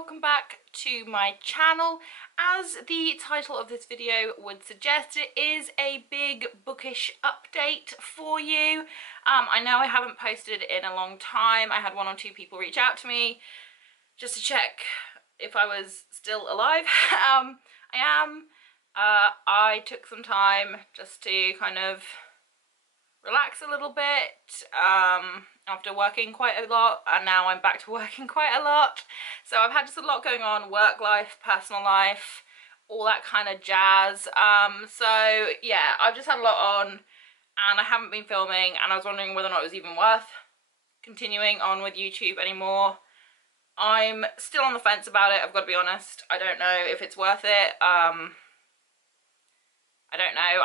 welcome back to my channel. As the title of this video would suggest, it is a big bookish update for you. I know I haven't posted in a long time. I had one or two people reach out to me just to check if I was still alive. I am. I took some time just to kind of relax a little bit after working quite a lot, and now I'm back to working quite a lot. So I've had just a lot going on, work life, personal life, all that kind of jazz. So yeah, I've just had a lot on and I haven't been filming, and I was wondering whether or not it was even worth continuing on with YouTube anymore. I'm still on the fence about it, I've got to be honest. I don't know if it's worth it. I don't know.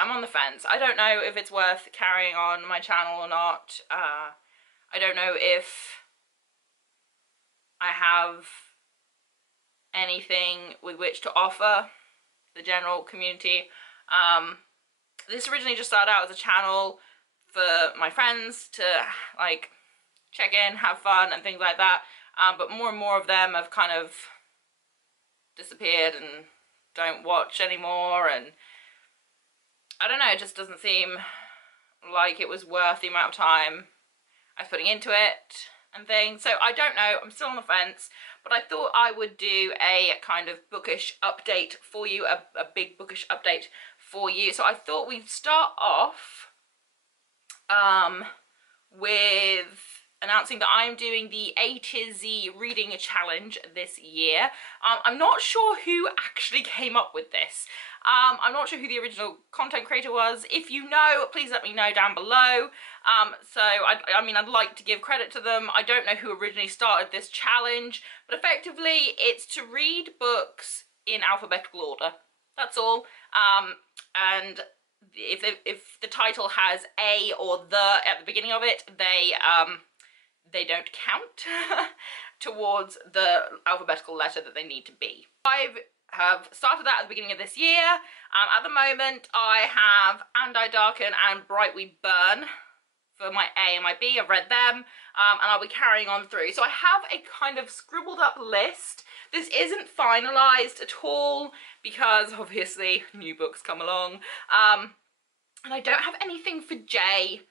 I'm on the fence. I don't know if it's worth carrying on my channel or not. I don't know if I have anything with which to offer the general community. This originally just started out as a channel for my friends to like check in, have fun and things like that. But more and more of them have kind of disappeared and don't watch anymore, and I don't know, it just doesn't seem like it was worth the amount of time I was putting into it and things. So I don't know, I'm still on the fence, but I thought I would do a kind of bookish update for you, a big bookish update for you. So I thought we'd start off with announcing that I'm doing the A to Z reading challenge this year. I'm not sure who actually came up with this. I'm not sure who the original content creator was. If you know, please let me know down below. I mean, I'd like to give credit to them. I don't know who originally started this challenge, but effectively it's to read books in alphabetical order. That's all. And if the title has A or the at the beginning of it, they don't count towards the alphabetical letter that they need to be. I have started that at the beginning of this year. At the moment I have And I Darken and Bright We Burn for my A and my B. I've read them, and I'll be carrying on through. So I have a kind of scribbled up list. This isn't finalised at all because obviously new books come along, and I don't have anything for J,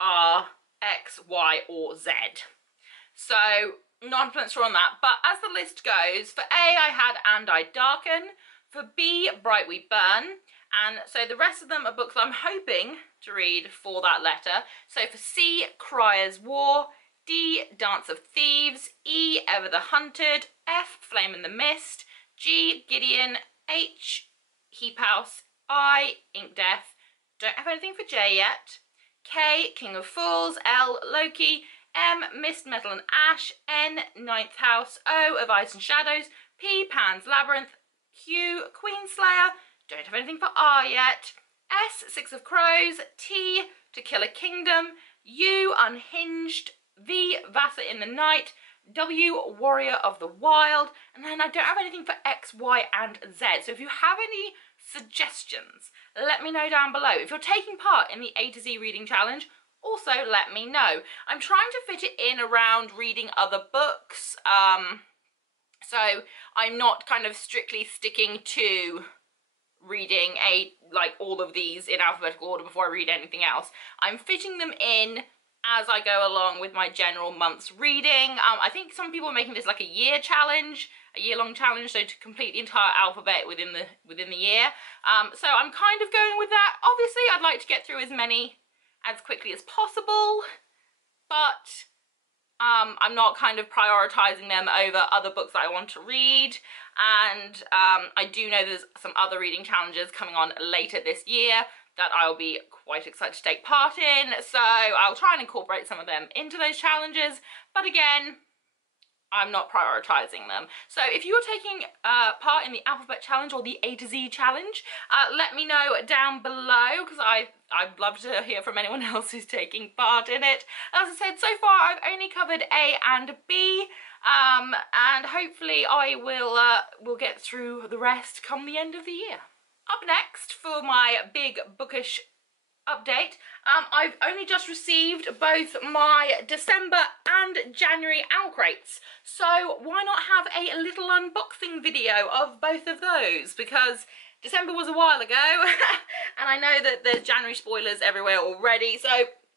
R, X, Y or Z. So not 100% sure on that, but as the list goes, for A I had And I Darken, for B Bright We Burn, and so the rest of them are books I'm hoping to read for that letter. So for C, Criers' War, D, Dance of Thieves, E, Ever the Hunted, F, Flame in the Mist, G, Gideon, H, Heap House, I, Ink Death, don't have anything for J yet, K, King of Fools, L, Loki, M, Mist, Metal and Ash, N, Ninth House, O, Of Ice and Shadows, P, Pan's Labyrinth, Q, Queenslayer, don't have anything for R yet, S, Six of Crows, T, To Kill a Kingdom, U, Unhinged, V, Vasa in the Night, W, Warrior of the Wild, and then I don't have anything for X, Y and Z. So if you have any suggestions, let me know down below. If you're taking part in the A to Z reading challenge, also let me know. I'm trying to fit it in around reading other books, so I'm not kind of strictly sticking to reading all of these in alphabetical order before I read anything else. I'm fitting them in as I go along with my general month's reading. I think some people are making this like a year challenge, a year-long challenge, so to complete the entire alphabet within the year. So I'm kind of going with that. Obviously I'd like to get through as many as quickly as possible, but I'm not kind of prioritizing them over other books that I want to read. And I do know there's some other reading challenges coming on later this year that I'll be quite excited to take part in, so I'll try and incorporate some of them into those challenges, but again, I'm not prioritizing them. So if you're taking part in the alphabet challenge or the A to Z challenge, let me know down below, because I'd love to hear from anyone else who's taking part in it. As I said, so far I've only covered A and B, and hopefully I will get through the rest come the end of the year. Up next for my big bookish update. I've only just received both my December and January OwlCrates, so why not have a little unboxing video of both of those, because December was a while ago and I know that there's January spoilers everywhere already, so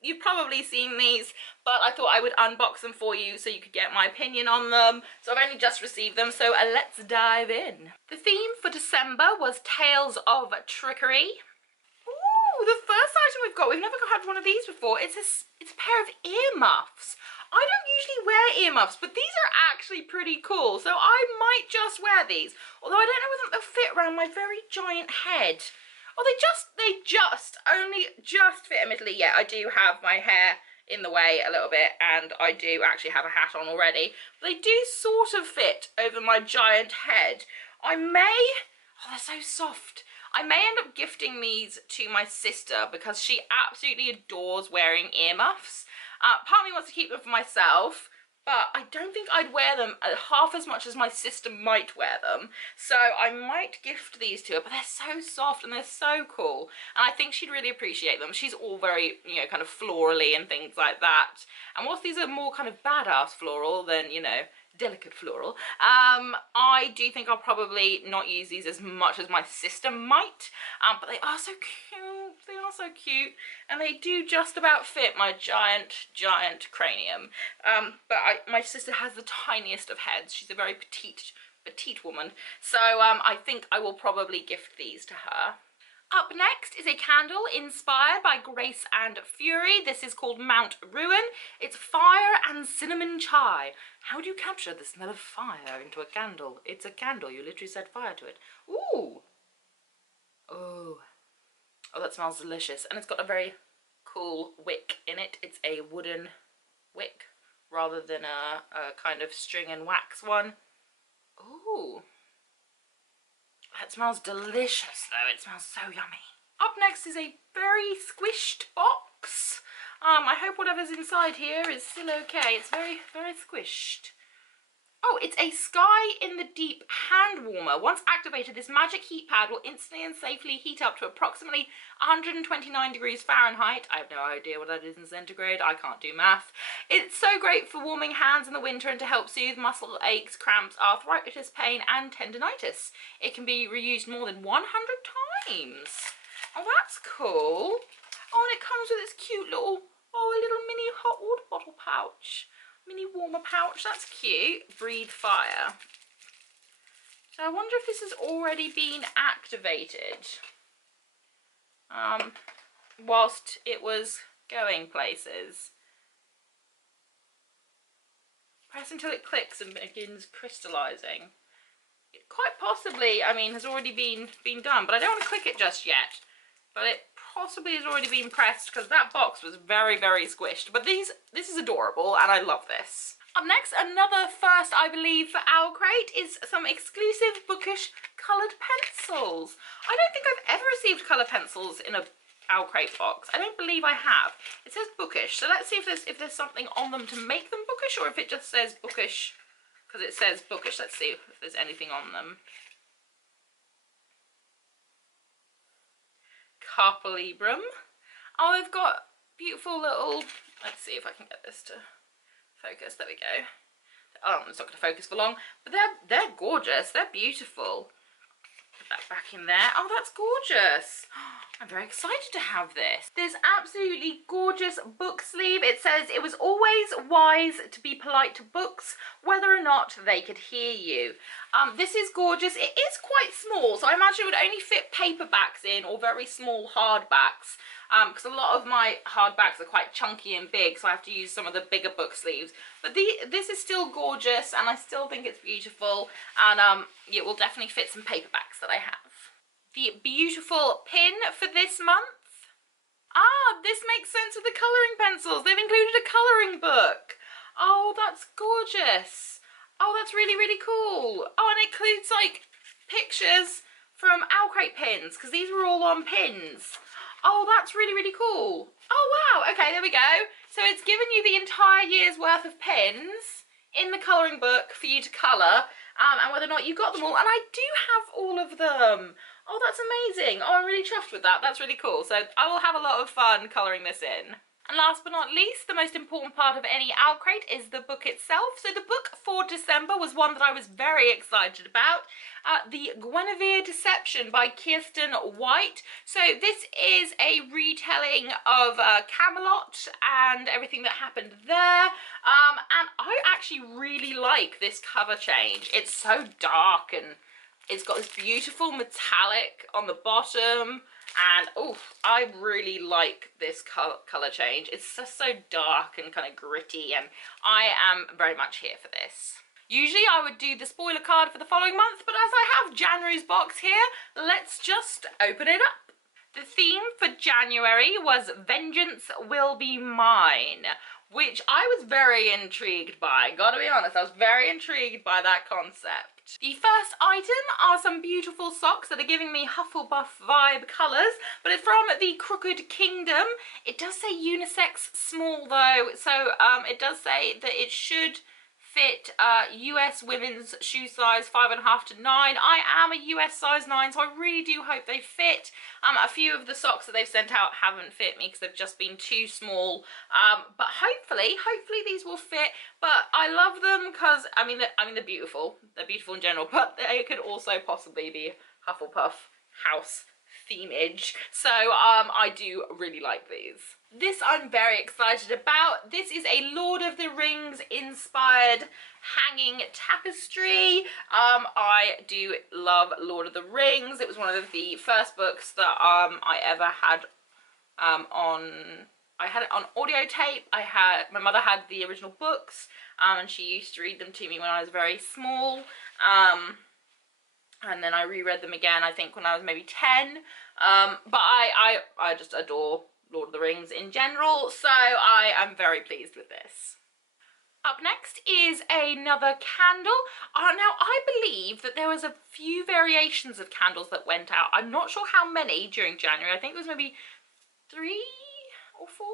you've probably seen these, but I thought I would unbox them for you so you could get my opinion on them. So I've only just received them, so let's dive in. The theme for December was Tales of Trickery. Ooh, the first item we've never had one of these before. It's a pair of earmuffs. I don't usually wear earmuffs, but these are actually pretty cool, so I might just wear these. Although I don't know whether they'll fit around my very giant head. Oh, they only just fit. Admittedly, yeah, I do have my hair in the way a little bit, and I do actually have a hat on already. But they do sort of fit over my giant head. Oh, they're so soft. I may end up gifting these to my sister because she absolutely adores wearing earmuffs. Part of me wants to keep them for myself, but I don't think I'd wear them half as much as my sister might wear them. So I might gift these to her, but they're so soft and they're so cool. And I think she'd really appreciate them. She's all very, you know, kind of florally and things like that. And whilst these are more kind of badass floral than, you know, delicate floral, I do think I'll probably not use these as much as my sister might, but they are so cute. They are so cute, and they do just about fit my giant cranium. My sister has the tiniest of heads. She's a very petite woman, so I think I will probably gift these to her. Up next is a candle inspired by Grace and Fury. This is called Mount Ruin. It's fire and cinnamon chai. How do you capture the smell of fire into a candle? It's a candle, you literally set fire to it. Ooh. Oh, that smells delicious. And it's got a very cool wick in it. It's a wooden wick rather than a kind of string and wax one. Ooh. That smells delicious though, it smells so yummy. Up next is a very squished box. I hope whatever's inside here is still okay. It's very squished. Oh, it's a Sky in the Deep hand warmer. Once activated, this magic heat pad will instantly and safely heat up to approximately 129 degrees Fahrenheit. I have no idea what that is in centigrade. I can't do math. It's so great for warming hands in the winter and to help soothe muscle aches, cramps, arthritis, pain, and tendinitis. It can be reused more than 100 times. Oh, that's cool. Oh, and it comes with this cute little, a little mini hot water bottle pouch. Mini warmer pouch, that's cute. Breathe fire. So I wonder if this has already been activated whilst it was going places. Press until it clicks and begins crystallizing. It quite possibly, I mean, has already been done, but I don't want to click it just yet. But it possibly has already been pressed because that box was very squished. But this is adorable and I love this. Up next, another first, I believe, for OwlCrate is some exclusive Bookish coloured pencils. I don't think I've ever received colour pencils in a OwlCrate box. I don't believe I have. It says Bookish, so let's see if there's something on them to make them Bookish, or if it just says Bookish because it says Bookish. Let's see if there's anything on them. Carpe Librum. Oh, they've got beautiful little, let's see if I can get this to focus. There we go. Oh, it's not going to focus for long, but they're gorgeous. They're beautiful. Put that back in there. Oh, that's gorgeous. I'm very excited to have this. This absolutely gorgeous book sleeve. It says, it was always wise to be polite to books, whether or not they could hear you. This is gorgeous. It is quite small, so I imagine it would only fit paperbacks in or very small hardbacks. Because a lot of my hardbacks are quite chunky and big, so I have to use some of the bigger book sleeves. But this is still gorgeous, and I still think it's beautiful, and it will definitely fit some paperbacks that I have. The beautiful pin for this month. Ah, this makes sense with the colouring pencils. They've included a colouring book. Oh, that's gorgeous. Oh, that's really cool. Oh, and it includes like pictures from OwlCrate pins, because these were all on pins. Oh, that's really cool. Oh, wow. Okay, there we go. So it's given you the entire year's worth of pins in the colouring book for you to colour, and whether or not you got them all. And I do have all of them. Oh, that's amazing. Oh, I'm really chuffed with that. That's really cool. So I will have a lot of fun colouring this in. And last but not least, the most important part of any OwlCrate is the book itself. So the book for December was one that I was very excited about. The Guinevere Deception by Kiersten White. So this is a retelling of Camelot and everything that happened there. And I actually really like this cover change. It's so dark and it's got this beautiful metallic on the bottom. And oh, I really like this colour change. It's just so dark and kind of gritty, and I am very much here for this. Usually I would do the spoiler card for the following month, but as I have January's box here, let's just open it up. The theme for January was Vengeance Will Be Mine, which I was very intrigued by. Gotta be honest, I was very intrigued by that concept. The first item are some beautiful socks that are giving me Hufflepuff vibe colours, but it's from the Crooked Kingdom. It does say unisex small though, so it does say that it should fit US women's shoe size 5.5 to 9. I am a US size 9, so I really do hope they fit. A few of the socks that they've sent out haven't fit me because they've just been too small. But hopefully these will fit. But I love them because I mean they're beautiful. They're beautiful in general, but they could also possibly be Hufflepuff house themage. So I do really like these. This I'm very excited about. This is a Lord of the Rings inspired hanging tapestry. I do love Lord of the Rings. It was one of the first books that I ever had I had it on audio tape. My mother had the original books, and she used to read them to me when I was very small. And then I reread them again, I think when I was maybe 10. But I just adore Lord of the Rings in general, so I am very pleased with this. Up next is another candle. Now I believe that there was a few variations of candles that went out. I'm not sure how many during January. I think it was maybe 3 or 4.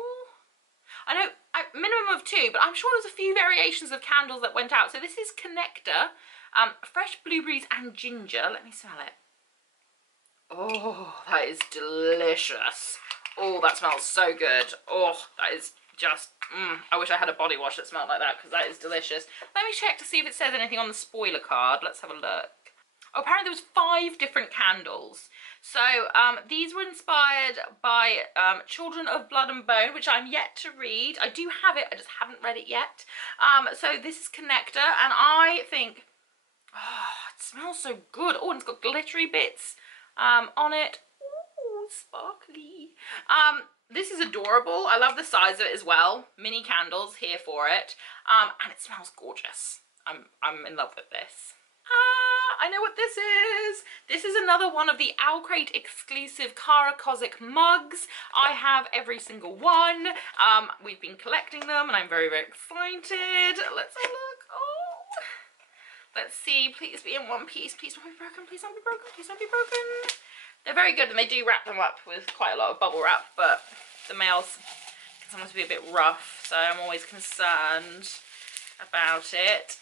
I know a minimum of 2, but I'm sure there's a few variations of candles that went out. So this is Connector, fresh blueberries and ginger. Let me smell it. Oh, that is delicious. Oh, that smells so good. Oh, that is just, I wish I had a body wash that smelled like that because that is delicious. Let me check to see if it says anything on the spoiler card. Let's have a look. Oh, apparently there was 5 different candles. So these were inspired by Children of Blood and Bone, which I'm yet to read. I do have it, I just haven't read it yet. So this is Connector, and I think, oh, it smells so good. Oh, and it's got glittery bits on it. Ooh, sparkly. This is adorable. I love the size of it as well. Mini candles, here for it. And it smells gorgeous. I'm in love with this. I know what this is. This is another one of the OwlCrate exclusive Kara Kozik mugs. I have every single one. We've been collecting them and I'm very, very excited. Let's have a look. Oh, let's see. Please be in one piece. Please don't be broken. Please don't be broken. Please don't be broken. They're very good and they do wrap them up with quite a lot of bubble wrap, but the mails can sometimes be a bit rough, so I'm always concerned about it.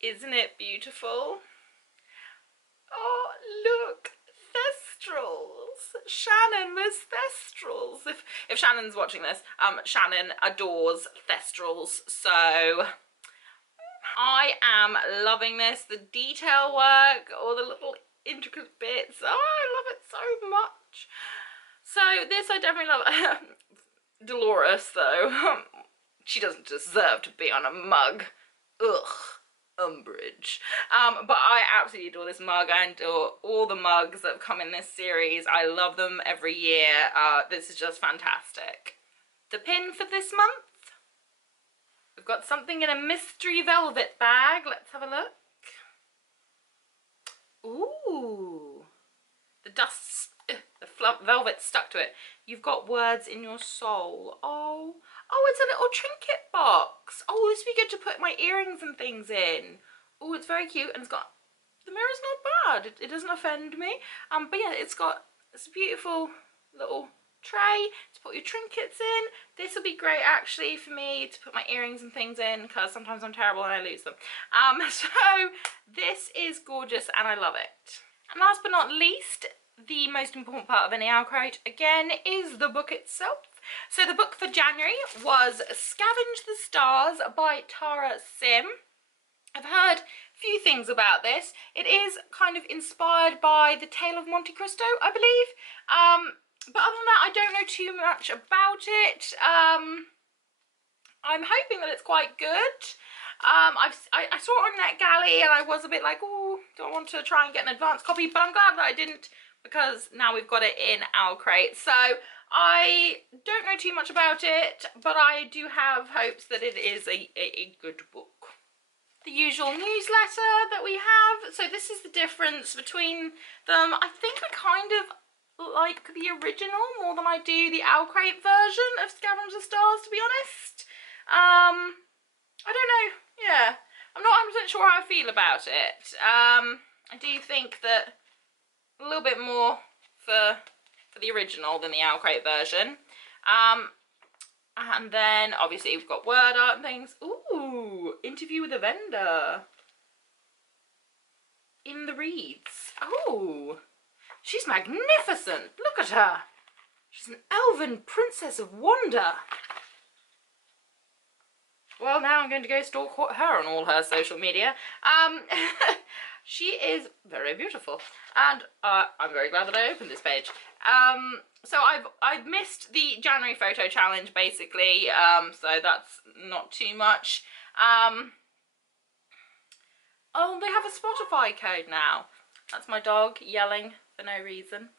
Isn't it beautiful? Oh, look, Thestrals. Shannon was Thestrals. If Shannon's watching this, Shannon adores Thestrals, so I am loving this. The detail work, all the little intricate bits. Oh, I love it so much. So this I definitely love. Dolores, though, she doesn't deserve to be on a mug. Ugh. Umbrage. But I absolutely adore this mug. I adore all the mugs that have come in this series. I love them every year. This is just fantastic. The pin for this month, we've got something in a mystery velvet bag. Let's have a look. Ooh, the dust, the velvet stuck to it. You've got words in your soul. Oh, it's a little trinket box. Oh, this would be good to put my earrings and things in. Oh, it's very cute, and it's got, the mirror's not bad. It doesn't offend me. But yeah, it's got this beautiful little tray to put your trinkets in. This will be great actually for me to put my earrings and things in, because sometimes I'm terrible and I lose them. So this is gorgeous and I love it. And last but not least, the most important part of any OwlCrate again is the book itself. So the book for January was Scavenge the Stars by Tara Sim. I've heard a few things about this. It is kind of inspired by The Tale of Monte Cristo, I believe. But other than that, I don't know too much about it. I'm hoping that it's quite good. I saw it on NetGalley and I was a bit like, oh, do I want to try and get an advanced copy? But I'm glad that I didn't, because now we've got it in OwlCrate. So I don't know too much about it, but I do have hopes that it is a good book. The usual newsletter that we have. So this is the difference between them. I think I kind of like the original more than I do the OwlCrate version of Scavenge the Stars, to be honest. I don't know, yeah. I'm not 100% sure how I feel about it. I do think that a little bit more for the original than the OwlCrate version. And then obviously we've got word art and things. Ooh, interview with a vendor. In the reeds. Oh, she's magnificent. Look at her. She's an elven princess of wonder. Well, now I'm going to go stalk her on all her social media. She is very beautiful, and I'm very glad that I opened this page. So I've missed the January photo challenge basically, so that's not too much. Oh, they have a Spotify code now. That's my dog yelling for no reason.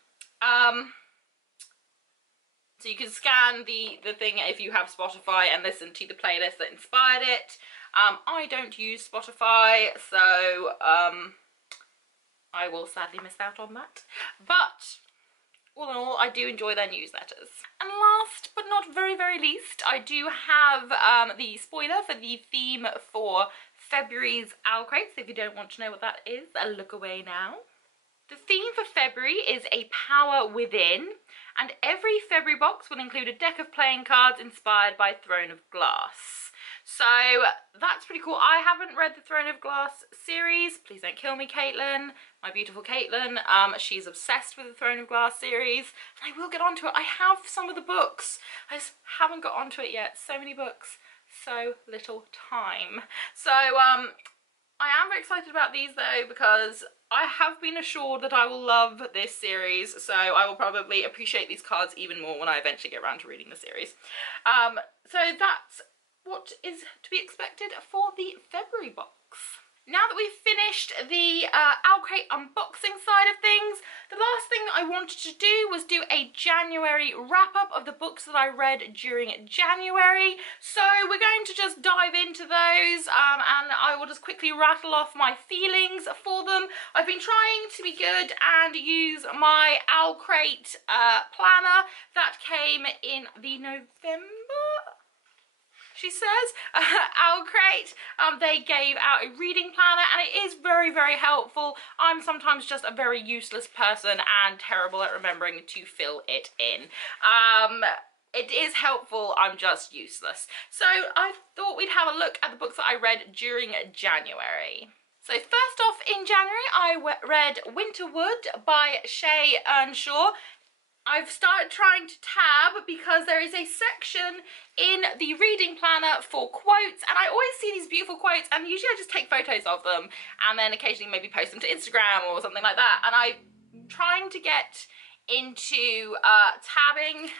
So you can scan the thing if you have Spotify and listen to the playlist that inspired it. I don't use Spotify, so I will sadly miss out on that. But all in all, I do enjoy their newsletters. And last but not very, very least, I do have the spoiler for the theme for February's OwlCrate. So if you don't want to know what that is, look away now. The theme for February is A Power Within, and every February box will include a deck of playing cards inspired by Throne of Glass. So that's pretty cool. I haven't read the Throne of Glass series. Please don't kill me, Caitlin. My beautiful Caitlin. She's obsessed with the Throne of Glass series. And I will get onto it. I have some of the books. I just haven't got onto it yet. So many books, so little time. So I am very excited about these though, because I have been assured that I will love this series, so I will probably appreciate these cards even more when I eventually get around to reading the series. So that's what is to be expected for the February box. Now that we've finished the OwlCrate unboxing side of things, the last thing that I wanted to do was do a January wrap-up of the books that I read during January. So we're going to just dive into those, and I will just quickly rattle off my feelings for them. I've been trying to be good and use my OwlCrate planner that came in the November, she says, OwlCrate. They gave out a reading planner and it is very, very helpful. I'm sometimes just a very useless person and terrible at remembering to fill it in. It is helpful, I'm just useless. So I thought we'd have a look at the books that I read during January. So first off, in January I read Winterwood by Shay Earnshaw. I've started trying to tab because there is a section in the reading planner for quotes, and I always see these beautiful quotes and usually I just take photos of them and then occasionally maybe post them to Instagram or something like that. And I'm trying to get into tabbing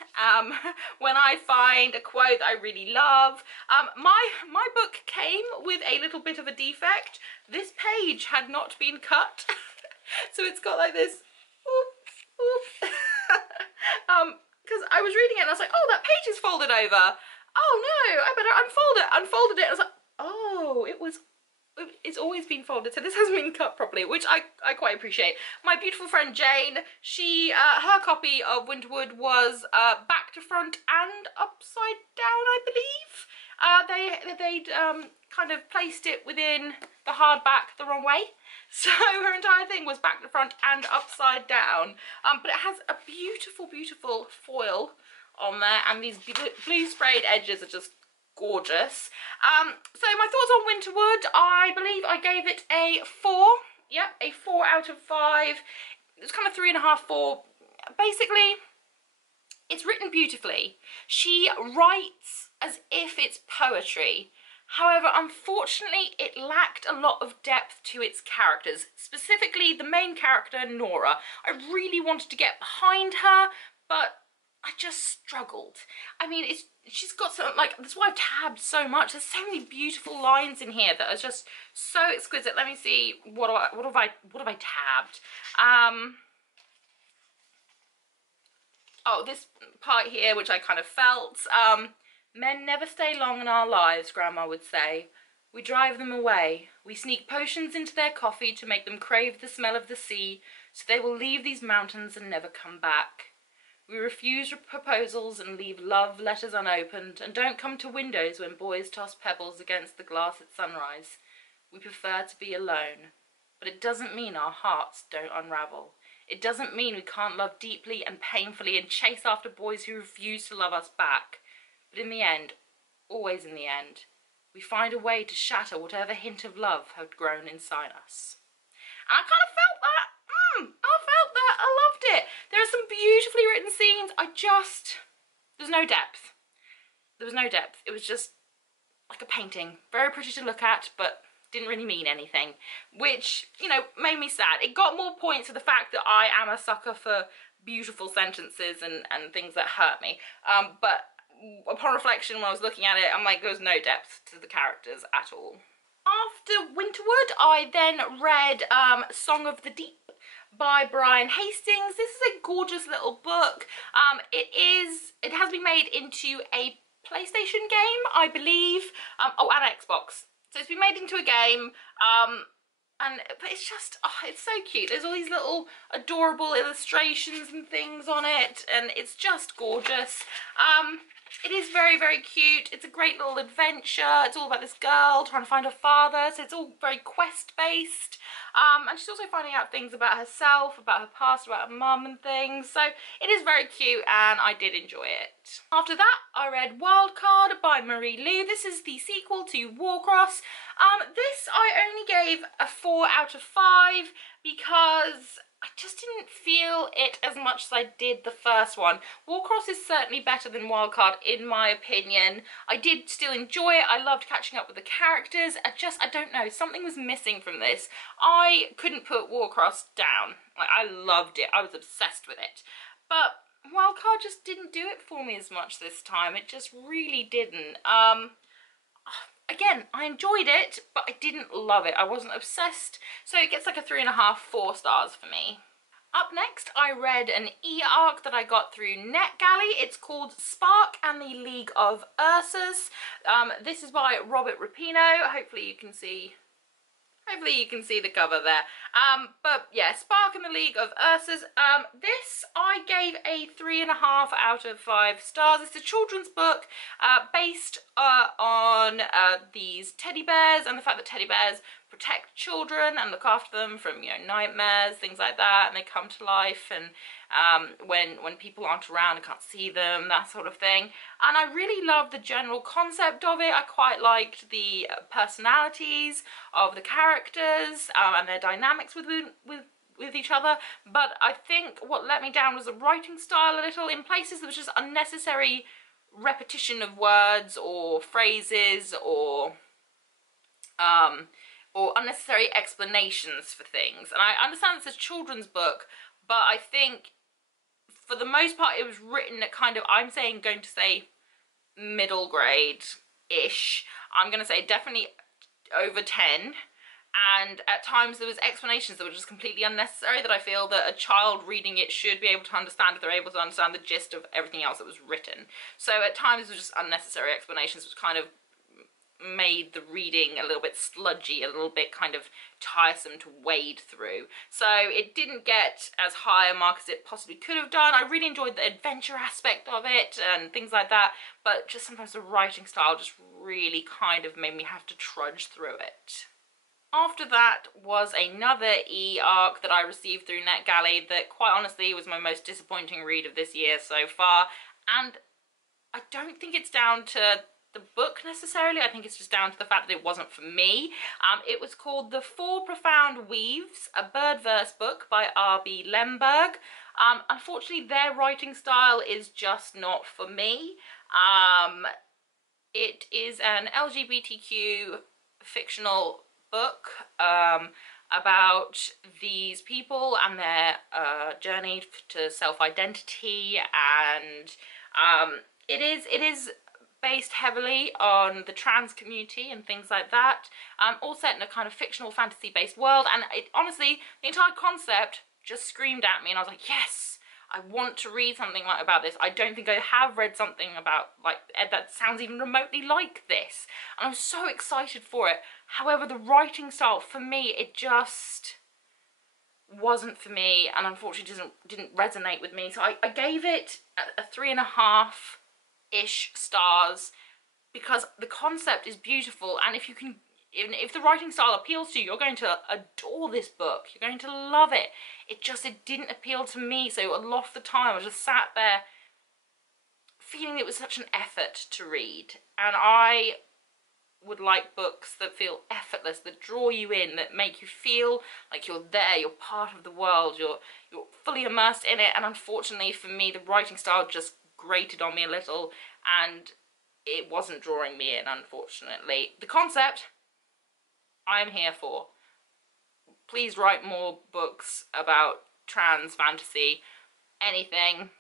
when I find a quote that I really love. My book came with a little bit of a defect. This page had not been cut. So it's got like this, because I was reading it and I was like, oh, that page is folded over. Oh no, I better unfold it. Unfolded it. I was like, oh, it's always been folded, so this hasn't been cut properly, which I quite appreciate. My beautiful friend Jane, she her copy of Winterwood was back to front and upside down, I believe. They'd kind of placed it within the hardback the wrong way, So her entire thing was back to front and upside down. But it has a beautiful, beautiful foil on there, and these blue sprayed edges are just gorgeous. So my thoughts on Winterwood, I believe I gave it a 4. Yep, a 4 out of 5. It's kind of 3.5, 4. Basically, it's written beautifully. She writes as if it's poetry. However, unfortunately, it lacked a lot of depth to its characters, specifically the main character, Nora. I really wanted to get behind her, but I just struggled. I mean, she's got some, like, that's why I've tabbed so much. There's so many beautiful lines in here that are just so exquisite. Let me see, what have I tabbed? Oh, this part here, which I kind of felt. Men never stay long in our lives, Grandma would say. We drive them away. We sneak potions into their coffee to make them crave the smell of the sea, so they will leave these mountains and never come back. We refuse proposals and leave love letters unopened, and don't come to windows when boys toss pebbles against the glass at sunrise. We prefer to be alone, but it doesn't mean our hearts don't unravel. It doesn't mean we can't love deeply and painfully and chase after boys who refuse to love us back. But in the end, always in the end, we find a way to shatter whatever hint of love had grown inside us. And I kind of felt that. I felt that. I loved it. There are some beautifully written scenes. There's no depth. There was no depth. It was just like a painting. Very pretty to look at, but didn't really mean anything. Which, you know, made me sad. It got more points to the fact that I am a sucker for beautiful sentences and things that hurt me. But upon reflection, when I was looking at it, I'm like, there's no depth to the characters at all. After Winterwood, I then read Song of the Deep by Brian Hastings. This is a gorgeous little book. It has been made into a PlayStation game, I believe. Oh, and Xbox. So it's been made into a game. But it's just, it's so cute. There's all these little adorable illustrations and things on it, and it's just gorgeous. It is very, very cute. It's a great little adventure. It's all about this girl trying to find her father, so it's all very quest-based. And she's also finding out things about herself, about her past, about her mum and things. So it is very cute, and I did enjoy it. After that, I read Wildcard by Marie Lu. This is the sequel to Warcross. This I only gave a 4 out of 5 because I just didn't feel it as much as I did the first one. Warcross is certainly better than Wildcard in my opinion. I did still enjoy it. I loved catching up with the characters. I don't know, something was missing from this. I couldn't put Warcross down. Like, I loved it. I was obsessed with it. But Wildcard just didn't do it for me as much this time. It just really didn't. Again, I enjoyed it, but I didn't love it. I wasn't obsessed, so it gets like a 3.5, 4 stars for me. Up next, I read an e-arc that I got through NetGalley. It's called Spark and the League of Ursus. This is by Robert Rapino. Hopefully you can see the cover there. But yeah, Spark and the League of Ursus. This I gave a 3.5 out of 5 stars. It's a children's book based on these teddy bears and the fact that teddy bears protect children and look after them from, you know, nightmares, things like that, and they come to life, and when people aren't around and can't see them, that sort of thing. And I really loved the general concept of it. I quite liked the personalities of the characters and their dynamics with each other, but I think what let me down was the writing style a little. In places there was just unnecessary repetition of words or phrases or unnecessary explanations for things. And I understand it's a children's book, but I think for the most part it was written at kind of, I'm going to say middle grade-ish. I'm going to say definitely over 10. And at times there was explanations that were just completely unnecessary that I feel that a child reading it should be able to understand if they're able to understand the gist of everything else that was written. So at times there was just unnecessary explanations, which kind of made the reading a little bit sludgy, a little bit kind of tiresome to wade through. So it didn't get as high a mark as it possibly could have done. I really enjoyed the adventure aspect of it and things like that, but just sometimes the writing style just really kind of made me have to trudge through it. After that was another e-arc that I received through NetGalley that quite honestly was my most disappointing read of this year so far, and I don't think it's down to the book necessarily. I think it's just down to the fact that it wasn't for me. It was called The Four Profound Weaves, a Birdverse book by R.B. Lemberg. Unfortunately, their writing style is just not for me. It is an LGBTQ fictional book about these people and their journey to self-identity, and it is based heavily on the trans community and things like that, all set in a kind of fictional fantasy based world, and it honestly, the entire concept just screamed at me, and I was like, yes, I want to read something like about this. I don't think I have read something about like that sounds even remotely like this, and I was so excited for it. However, the writing style for me, it just wasn't for me, and unfortunately didn't resonate with me. So I gave it a 3.5-ish stars because the concept is beautiful, and if the writing style appeals to you, you're going to adore this book. You're going to love it. It didn't appeal to me, so a lot of the time I just sat there feeling it was such an effort to read, and I would like books that feel effortless, that draw you in, that make you feel like you're there, you're part of the world, you're fully immersed in it. And unfortunately for me, the writing style just grated on me a little, and it wasn't drawing me in, unfortunately. The concept, I'm here for. Please write more books about trans fantasy, anything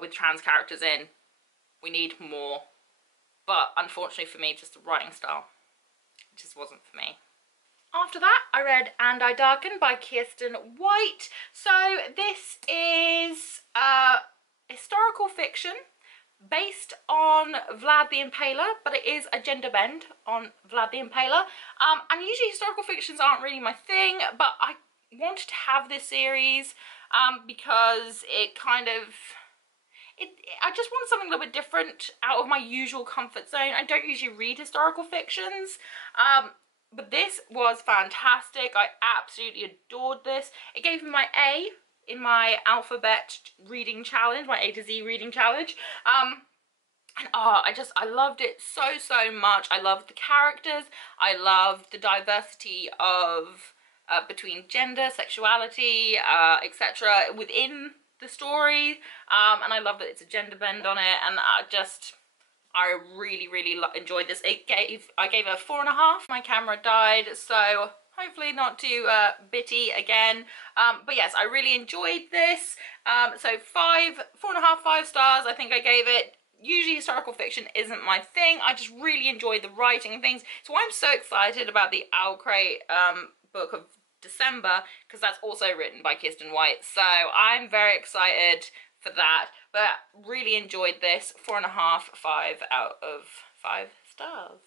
with trans characters in. We need more. But unfortunately for me, just the writing style just wasn't for me. After that, I read And I Darken by Kirsten White. So this is historical fiction based on Vlad the Impaler, but it is a gender bend on Vlad the Impaler. And usually historical fictions aren't really my thing, but I wanted to have this series because it kind of... I just wanted something a little bit different out of my usual comfort zone. I don't usually read historical fictions, but this was fantastic. I absolutely adored this. It gave me my A in my alphabet reading challenge, my A to Z reading challenge. And I loved it so much. I loved the characters. I loved the diversity of between gender, sexuality, etc. within the story, and I love that it's a gender bend on it, and I really enjoyed this. I gave it a 4.5. My camera died, so hopefully not too bitty again, but yes, I really enjoyed this. So 4.5, 5 stars I think I gave it. Usually historical fiction isn't my thing. I just really enjoyed the writing and things, so I'm so excited about the OwlCrate book of December, because that's also written by Kirsten White, so I'm very excited for that. But really enjoyed this. 4.5, 5 out of 5 stars.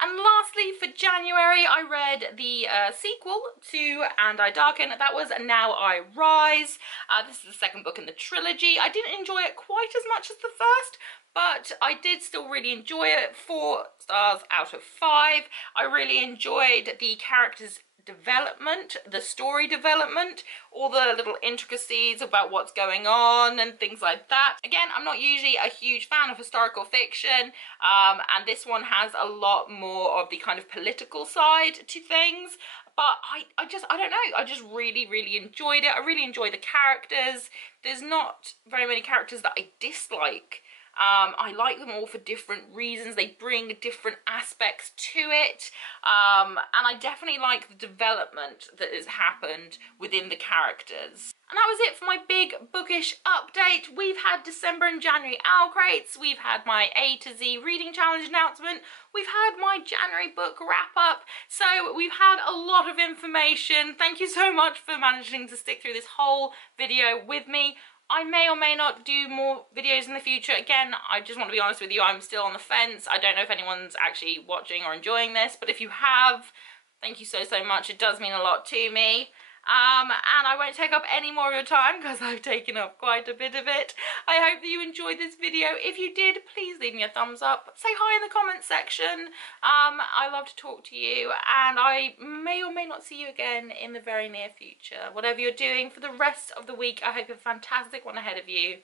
And lastly, for January, I read the sequel to And I Darken. That was Now I Rise. This is the second book in the trilogy. I didn't enjoy it quite as much as the first, but I did still really enjoy it. 4 stars out of 5. I really enjoyed the characters' development, the story development, all the little intricacies about what's going on and things like that. Again, I'm not usually a huge fan of historical fiction, and this one has a lot more of the kind of political side to things, but I don't know, I just really enjoyed it. I really enjoy the characters. There's not very many characters that I dislike. I like them all for different reasons. They bring different aspects to it, and I definitely like the development that has happened within the characters. And that was it for my big bookish update. We've had December and January OwlCrates, we've had my A to Z reading challenge announcement, we've had my January book wrap up, so we've had a lot of information. Thank you so much for managing to stick through this whole video with me. I may or may not do more videos in the future. Again, I just want to be honest with you, I'm still on the fence. I don't know if anyone's actually watching or enjoying this, but if you have, thank you so much. It does mean a lot to me. and I won't take up any more of your time because I've taken up quite a bit of it. I hope that you enjoyed this video. If you did, please leave me a thumbs up. Say hi in the comments section. I love to talk to you, and I may or may not see you again in the very near future. Whatever you're doing for the rest of the week, I hope you have a fantastic one ahead of you.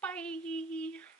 Bye.